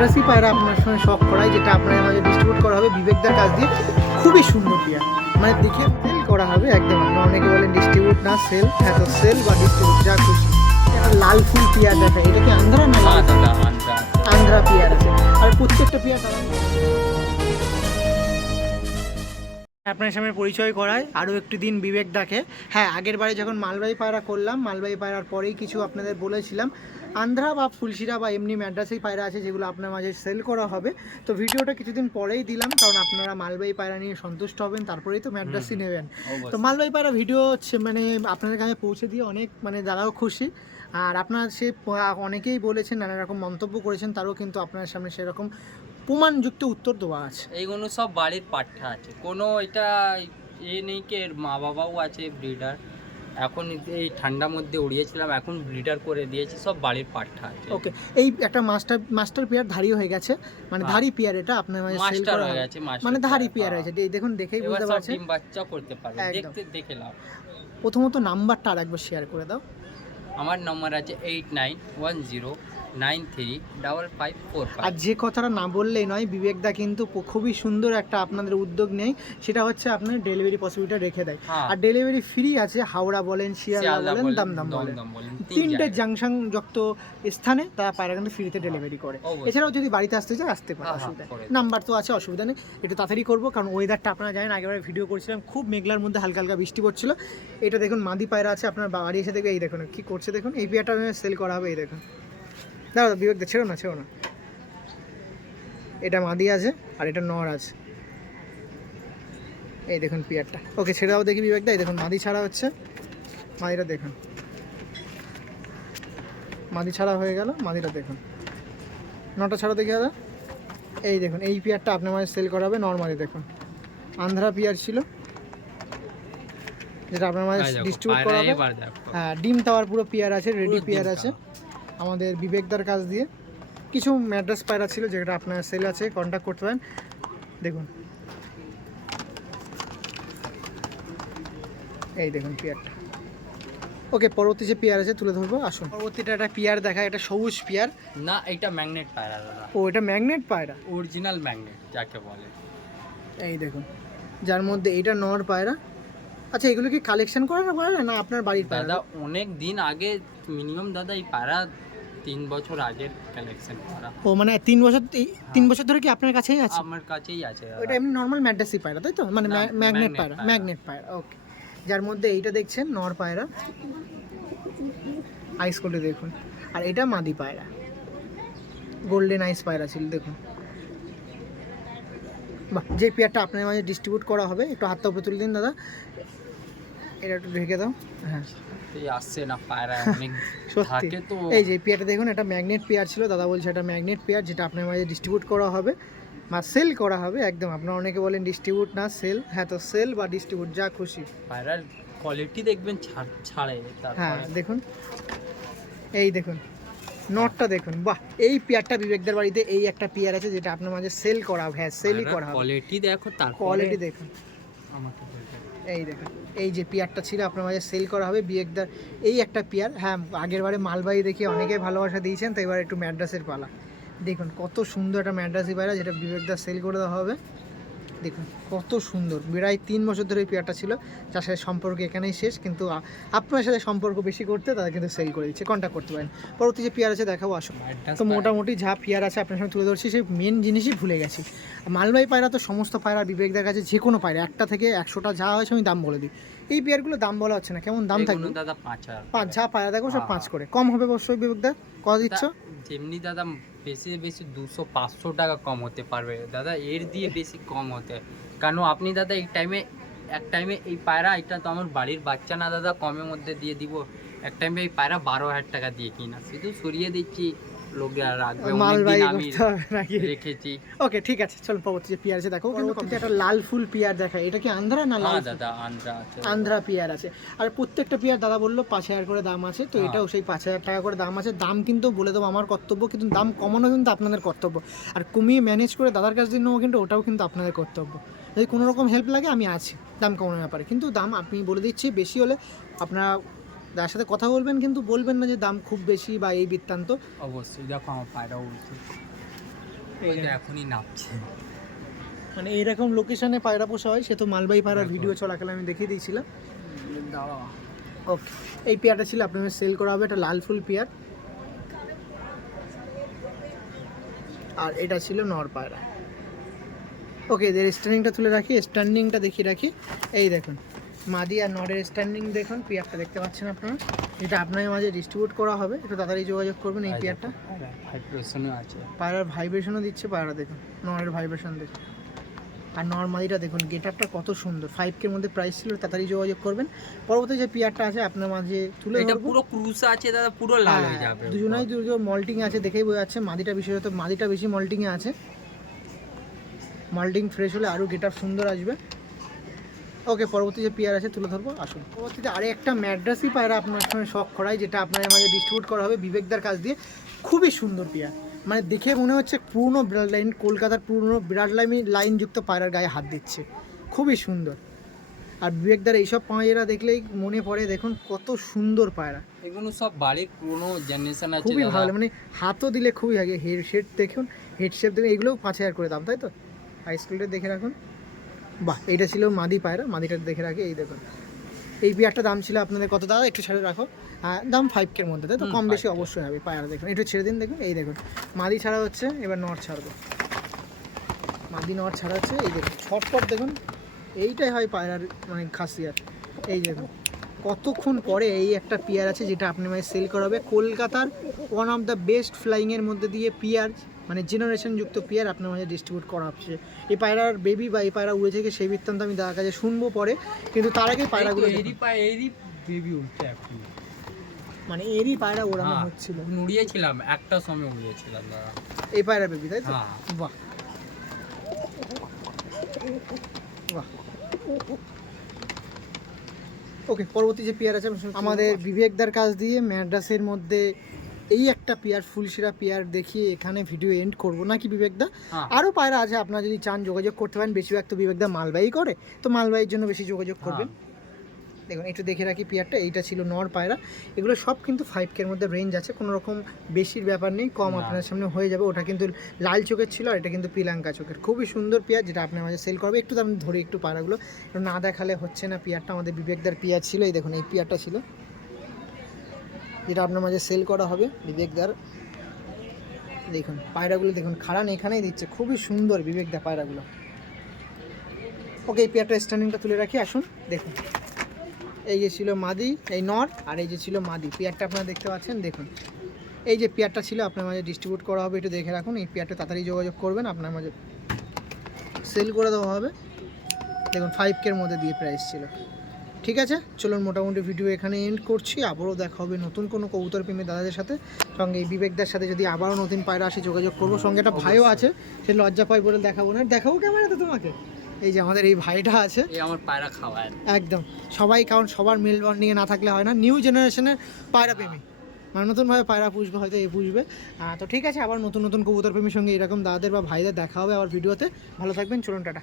ম্যাড্রাসি পায়রা আপনার সঙ্গে শখ করায় যেটা আপনার মাঝে ডিস্ট্রিবিউট করা হবে বিবেকদার কাছ দিয়ে। খুবই সুন্দর পেয়ার মানে দেখে সেল করা হবে একদম। আপনারা অনেকে বলেন ডিস্ট্রিবিউট না সেল হ্যাঁ তো সেল বা ডিস্ট্রিবিউট যা খুশি। লাল ফুল পেয়ার দেখা এটা কি আন্ধ্রা না আন্ধ্রা পেয়ার আছে। আর প্রত্যেকটা পেয়ার আপনার সামনে পরিচয় করায় আরও একটি দিন বিবেক দাকে হ্যাঁ আগের বারে যখন মালবাহী পায়রা করলাম মালবাহী পায়রার পরেই কিছু আপনাদের বলেছিলাম। আন্ধ্রা বা ফুলশিরা বা এমনি ম্যাড্রাসেই পায়রা আছে যেগুলো আপনার মাঝে সেল করা হবে। তো ভিডিওটা কিছুদিন পরেই দিলাম কারণ আপনারা মালবাহী পায়রা নিয়ে সন্তুষ্ট হবেন তারপরেই তো ম্যাড্রাসই নেবেন। তো মালবাহী পায়রা ভিডিও হচ্ছে মানে আপনাদের কাছে পৌঁছে দিয়ে অনেক মানে দাদাও খুশি। আর আপনার সে অনেকেই বলেছেন নানা রকম মন্তব্য করেছেন তারও কিন্তু আপনার সামনে সেরকম প্রমাণযুক্ত উত্তর দেওয়া আছে। এইগুলো সব বাড়ির পাঠা আছে। কোনো এটা এ নেই কি এর মা বাবাও আছে ব্রিডার এখন এই ঠান্ডার মধ্যে উড়িয়েছিলাম এখন ব্লিডার করে দিয়েছি সব বাড়ির পাঠটা ওকে এই একটা মাস্টার মাস্টার পেয়ার ধারি হয়ে গেছে মানে ধারী ধারি পেয়ার এটা আপনার মানে সেল মাস্টার করা হয়ে গেছে মানে ধারি পেয়ার হ্যাঁ। হয়েছে এই দেখুন দেখেই বুঝতে পারছেন। ডিম বাচ্চা করতে পারবে দেখতে দেখে নাও প্রথমত নাম্বারটা আরেকবার শেয়ার করে দাও। আমার নম্বর আছে eight nine one zero nine three double five four আর যে কথাটা না বললেই নয় বিবেকদা কিন্তু খুবই সুন্দর একটা আপনাদের উদ্যোগ নেই সেটা হচ্ছে আপনার ডেলিভারি পসিবিলিটি রেখে দেয়। হ্যাঁ। আর ডেলিভারি ফ্রি আছে হাওড়া বলেন শিয়ালদা বলেন দামদাম বলেন। তিনটে জাংশন যুক্ত স্থানে তারা পায়রা কিন্তু ফ্রিতে ডেলিভারি করে। এছাড়াও যদি বাড়িতে আসতে চায় আসতে পারে হ্যাঁ, হ্যাঁ, অসুবিধা নাম্বার তো আছে অসুবিধা নেই। একটু তাড়াতাড়ি করব কারণ ওয়েদারটা আপনারা জানেন আগেবারে ভিডিও করছিলাম খুব মেঘলার মধ্যে হালকা হালকা বৃষ্টি পড়ছিল। এটা দেখুন মাদি পায়রা আছে আপনার বাড়ি এসে দেখবে এই দেখুন কি করছে দেখুন এই পেয়ারটা সেল করা হবে এই দেখুন। দাঁড়া বিবেক দা ছেড়ো না ছেড়ো না। এটা মাদি আছে আর এটা নর আছে। এই দেখুন পিয়ারটা। ওকে ছেড়ে দাও দেখি বিবেক দা এই দেখুন মাদি ছাড়া হচ্ছে। মাদিটা দেখুন। মাদি ছাড়া হয়ে গেল মাদিটা দেখুন। নটা ছাড়া দেখি দাদা। এই দেখুন এই পিয়ারটা আপনার মাঝে সেল করা হবে নর্মালি দেখুন। আন্ধ্রা পিয়ার ছিল। যেটা আপনার মাঝে ডিস্ট্রিবিউট পায়রা করা হবে হ্যাঁ ডিম টাওয়ার পুরো পেয়ার আছে রেডি পেয়ার আছে। আমাদের বিবেকদার কাছ দিয়ে কিছু ম্যাড্রাস পায়রা ছিল যেটা আপনার সেল আছে কন্ট্যাক্ট করতে পারেন। দেখুন। এই দেখুন পেয়ারটা। ওকে পরবর্তী যে পেয়ার আছে তুলে ধরবো আসুন। পরবর্তীটা একটা পেয়ার দেখা এটা সবুজ পেয়ার। না এটা ম্যাগনেট পায়রা দাদা। ও এটা ম্যাগনেট পায়রা? অরিজিনাল ম্যাগনেট যাকে বলে। এই দেখুন যার মধ্যে এটা নর পায়রা। আচ্ছা এগুলো কি কালেকশন করা না না আপনার বাড়ির পায়রা? দাদা অনেক দিন আগে মিনিমাম দাদা এই পায়রা তিন বছর আগের কালেকশন করা। ও মানে তিন বছর এই তিন বছর ধরে কি আপনার কাছেই আছে? আমার কাছেই আছে। ওটা এমনি নর্মাল ম্যাড্রাসি পায়রা তাই তো? মানে ম্যাগনেট পায়রা। ম্যাগনেট পায়রা ওকে যার মধ্যে এইটা দেখছেন নর পায়রা। আইস কোটে দেখুন। আর এটা মাদি পায়রা। গোল্ডেন আইস পায়রা ছিল দেখুন। বাহ যে পেয়ারটা আপনার মাঝে ডিস্ট্রিবিউট করা হবে একটু হাতটা উপরে তুলে দিন দাদা। এটা একটু ঢেকে দাও। হ্যাঁ। এই আসছে না পায়রা অনেক সত্যি। তো। এই যে পেয়ারটা দেখুন এটা ম্যাগনেট পেয়ার ছিল দাদা বলছে এটা ম্যাগনেট পেয়ার যেটা আপনার মাঝে ডিস্ট্রিবিউট করা হবে বা সেল করা হবে একদম। আপনারা অনেকে বলেন ডিস্ট্রিবিউট না সেল হ্যাঁ তো সেল বা ডিস্ট্রিবিউট যা খুশি। পায়রার কোয়ালিটি দেখবেন ছাড়- ছাড়ে হ্যাঁ দেখুন। এই দেখুন নটটা দেখুন। বাহ এই পেয়ারটা বিবেকদের বাড়িতে এই একটা পেয়ার আছে যেটা আপনার মাঝে সেল করা হবে। হ্যাঁ সেলই করা হবে। কোয়ালিটি দেখো তারপরে কোয়ালিটি দেখুন। আমাকে এই দেখুন। এই যে পিয়ারটা ছিল আপনার মাঝে সেল করা হবে, বিয়েকদার এই একটা পিয়ার। হ্যাঁ আগের বারে মালবাহী দেখে অনেকে ভালোবাসা দিয়েছেন, তো এবার একটু ম্যাড্রাসের পালা। দেখুন, কত সুন্দর একটা ম্যাড্রাসি পায়রা, যেটা বিবেকদার সেল করে দেওয়া হবে। দেখুন কত সুন্দর। প্রায় তিন বছর ধরে এই পেয়ারটা ছিল। যার সাথে সম্পর্ক এখানেই শেষ কিন্তু আপনার সাথে সম্পর্ক বেশি করতে তারা কিন্তু সেল করে দিচ্ছে কন্ট্যাক্ট করতে পারেন। পরবর্তী যে পেয়ার আছে দেখাবো আসুন তো মোটামুটি যা পেয়ার আছে আপনার সঙ্গে তুলে ধরছি সেই মেন জিনিসই ভুলে গেছি। মালবাহী পায়রা তো সমস্ত পায়রা বিবেকদের কাছে যে কোনো পায়রা একটা থেকে একশোটা যা হয়েছে আমি দাম বলে দিই। এই পেয়ারগুলো দাম বলা হচ্ছে না কেমন দাম থাকবে? দাদা পাঁচ হাজার পাঁচ যা পায়রা দেখো সব হ্যাঁ। পাঁচ করে। কম হবে অবশ্যই বিবেকদা কত দিচ্ছ? যেমনি দাদা বেশি বেশি দুশো, পাঁচশো টাকা কম হতে পারবে। দাদা, এর দিয়ে বেশি কম হতে। কেন, আপনি দাদা, এই টাইমে এক টাইমে এই পায়রা, এটা তো আমার বাড়ির বাচ্চা না দাদা, কমের মধ্যে দিয়ে দিব। এক টাইমে এই পায়রা বারো হাজার টাকা দিয়ে কিনা। শুধু সরিয়ে দিচ্ছি। লোকেরা রাখবে মালবাহী আমি করতে হবে নাকি? রেখেছি। ওকে ঠিক আছে চল পরবর্তী যে পেয়ার আছে দেখো পরবর্তীতে একটা লাল ফুল পেয়ার দেখা এটা কি আন্ধ্রা না লাল হ্যাঁ দাদা আন্দ্রা আছে। আন্ধ্রা পেয়ার আছে। আর প্রত্যেকটা পেয়ার দাদা বলল পাঁচ হাজার করে দাম আছে তো হ্যাঁ। এটাও সেই পাঁচ হাজার টাকা করে দাম আছে। দাম কিন্তু বলে দেবো আমার কর্তব্য কিন্তু দাম কমানো কিন্তু আপনাদের কর্তব্য। আর কমিয়ে ম্যানেজ করে দাদার কাছ দিয়ে নেব কিন্তু ওটাও কিন্তু আপনাদের কর্তব্য। যদি কোনো রকম হেল্প লাগে আমি আছি দাম কমানোর ব্যাপারে। কিন্তু দাম আপনি বলে দিচ্ছি বেশি হলে আপনারা যার সাথে কথা বলবেন কিন্তু বলবেন না যে দাম খুব বেশি বা এই বৃত্তান্ত। অবশ্যই দেখো আমার পায়রা উঠছে এখনই নামছে। মানে এইরকম লোকেশনে পায়রা পোষা হয় সে তো মালবাই পায়রা দেখো। ভিডিও চলাকালে আমি দেখিয়ে দিয়েছিলাম। ওকে এই পেয়ারটা ছিল আপনাদের সেল করা হবে এটা লাল ফুল পেয়ার। আর এটা ছিল নর পায়রা। ওকে এদের স্ট্যান্ডিংটা তুলে রাখি স্ট্যান্ডিংটা দেখিয়ে রাখি। এই দেখুন। মাদি আর নরের স্ট্যান্ডিং দেখুন পেয়ারটা দেখতে পাচ্ছেন আপনারা। এটা আপনার মাঝে ডিস্ট্রিবিউট করা হবে একটু তাড়াতাড়ি যোগাযোগ করবেন এই পেয়ারটা। ভাইব্রেশনও আছে। পায়রার ভাইব্রেশনও দিচ্ছে পায়রা দেখুন নরের ভাইব্রেশন দেখুন। আর নর্মালিটা দেখুন গেট আপটা কত সুন্দর। ফাইভ কের মধ্যে প্রাইস ছিল তাড়াতাড়ি যোগাযোগ করবেন। পরবর্তী যে পেয়ারটা আছে আপনার মাঝে তুলে এটা পুরো ক্রুজ আছে দাদা পুরো লাল হয়ে হ্যাঁ, যাবে দুজনাই দুজন মল্টিং আছে দেখেই বোঝা যাচ্ছে মাদিটা বিশেষত মাদিটা বেশি মল্টিংয়ে আছে। মল্টিং ফ্রেশ হলে আরও গেট আপ সুন্দর আসবে। ওকে পরবর্তী যে পেয়ার আছে তুলে ধরবো আসুন। পরবর্তীতে আরে একটা ম্যাড্রাসি পায়রা আপনার সঙ্গে শখ করাই যেটা আপনার মাঝে ডিস্ট্রিবিউট করা হবে বিবেকদার কাছ দিয়ে। খুবই সুন্দর পেয়ার। মানে দেখে মনে হচ্ছে পুরনো বিরাট লাইন কলকাতার পুরনো বিরাট লাইন লাইনযুক্ত পায়রার গায়ে হাত দিচ্ছে। খুবই সুন্দর। আর বিবেকদার এইসব পায়রা দেখলেই মনে পড়ে দেখুন কত সুন্দর পায়রা। এগুলো সব বাড়ির পুরোনো জেনারেশন আছে খুবই ভালো মানে হাতও দিলে খুবই আগে হেড শেড দেখুন হেড শেপ দেখুন এগুলোও পাঁচ হাজার করে দাম তাই তো? হাই স্কুলটা দেখে রাখুন। বাহ এটা ছিল মাদি পায়রা। মাদিটা দেখে রাখি এই দেখুন। এই বিয়ারটা দাম ছিল আপনাদের কত? দাদা একটু ছেড়ে রাখো। দাম ফাইভ কের মধ্যে তাই তো? কম বেশি অবশ্যই হবে পায়রা দেখুন। একটু ছেড়ে দিন দেখুন। এই দেখুন। মাদি ছাড়া হচ্ছে এবার নর ছাড়বো। মাদি নর ছাড়া হচ্ছে এই দেখুন। ছটপট দেখুন। এইটাই হয় পায়রার মানে খাসিয়াত এই দেখুন। কতক্ষণ পরে এই একটা পিয়ার আছে যেটা আপনি মানে সেল করাবে কলকাতার ওয়ান অফ দ্য বেস্ট ফ্লাইংয়ের মধ্যে দিয়ে পিয়ার মানে জেনারেশন যুক্ত পিয়ার আপনার মাঝে ডিস্ট্রিবিউট করা হচ্ছে। এই পায়রার বেবি বা এই পায়রা উড়ে থেকে সেই বৃত্তান্ত আমি দাদার কাছে শুনব পরে কিন্তু তার আগেই পায়রাগুলো। এরই বেবি উঠছে এখন। মানে এরই পায়রা ওড়ানো হ্যাঁ, হচ্ছিল। উড়িয়েছিলাম একটা সময় উড়িয়েছিলাম এই পায়রা বেবি তাই তো? হ্যাঁ। বাহ। বাহ। ওকে পরবর্তী যে পেয়ার আছে আমাদের বিবেকদার কাছ দিয়ে ম্যাড্রাসের মধ্যে এই একটা পেয়ার ফুলশিরা পেয়ার দেখিয়ে এখানে ভিডিও এন্ড করব। নাকি বিবেকদা হ্যাঁ। আরও পায়রা আছে আপনারা যদি চান যোগাযোগ করতে পারেন বেশিরভাগ তো বিবেকদা মালবাহী করে তো মালবাহীর জন্য বেশি যোগাযোগ করবেন। দেখুন একটু দেখে রাখি পেয়ারটা এইটা ছিল নর পায়রা। এগুলো সব কিন্তু ফাইভ কের মধ্যে রেঞ্জ আছে কোনো রকম বেশির ব্যাপার নেই কম আপনার সামনে হয়ে যাবে। ওটা কিন্তু লাল চোখের ছিল আর এটা কিন্তু পিলাঙ্কা চোখের। খুবই সুন্দর পেয়ার যেটা আপনার মাঝে সেল করবে। একটু আমি ধরে একটু পায়রাগুলো না দেখালে হচ্ছে না পেয়ারটা। আমাদের বিবেকদার পেয়ার ছিল এই দেখুন এই পেয়ারটা ছিল। যেটা আপনার মাঝে সেল করা হবে বিবেকদার দেখুন, পায়রাগুলো দেখুন খারান এখানেই দিচ্ছে। খুবই সুন্দর বিবেকদা পায়রাগুলো। ওকে এই পেয়ারটা স্ট্যান্ডিংটা তুলে রাখি, আসুন, দেখুন। এই যে ছিল মাদি, এই নর, আর এই যে ছিল মাদি। পেয়ারটা আপনারা দেখতে পাচ্ছেন, দেখুন। এই যে পেয়ারটা ছিল, আপনার মাঝে ডিস্ট্রিবিউট করা হবে, একটু দেখে রাখুন। এই পেয়ারটা তাড়াতাড়ি যোগাযোগ করবেন, আপনার মাঝে সেল করে দেওয়া হবে। দেখুন ফাইভ কের মধ্যে দিয়ে প্রাইস ছিল। ঠিক আছে? চলুন মোটামুটি ভিডিও এখানে এন্ড করছি। আবারও দেখা হবে নতুন কোনো কবুতর প্রেমী দাদাদের সাথে। সঙ্গে এই বিবেকদার সাথে যদি আবারও নতুন পায়রা আসি যোগাযোগ করব। সঙ্গে একটা ভাইও আছে সে লজ্জা পায় বলে দেখাবো না। দেখাবো ক্যামেরাতে তোমাকে। এই যে আমাদের এই ভাইটা আছে। আমার পায়রা খাওয়ায়। একদম। সবাই কারণ সবার মেল বন্ডিংয়ে না থাকলে হয় না। নিউ জেনারেশনের পায়রা প্রেমী। মানে নতুনভাবে পায়রা পুষবে হয়তো এ পুষবে। তো ঠিক আছে আবার নতুন নতুন কবুতর প্রেমীর সঙ্গে এরকম দাদাদের বা ভাইদের দেখা হবে আবার ভিডিওতে ভালো থাকবেন চলুন টাটা।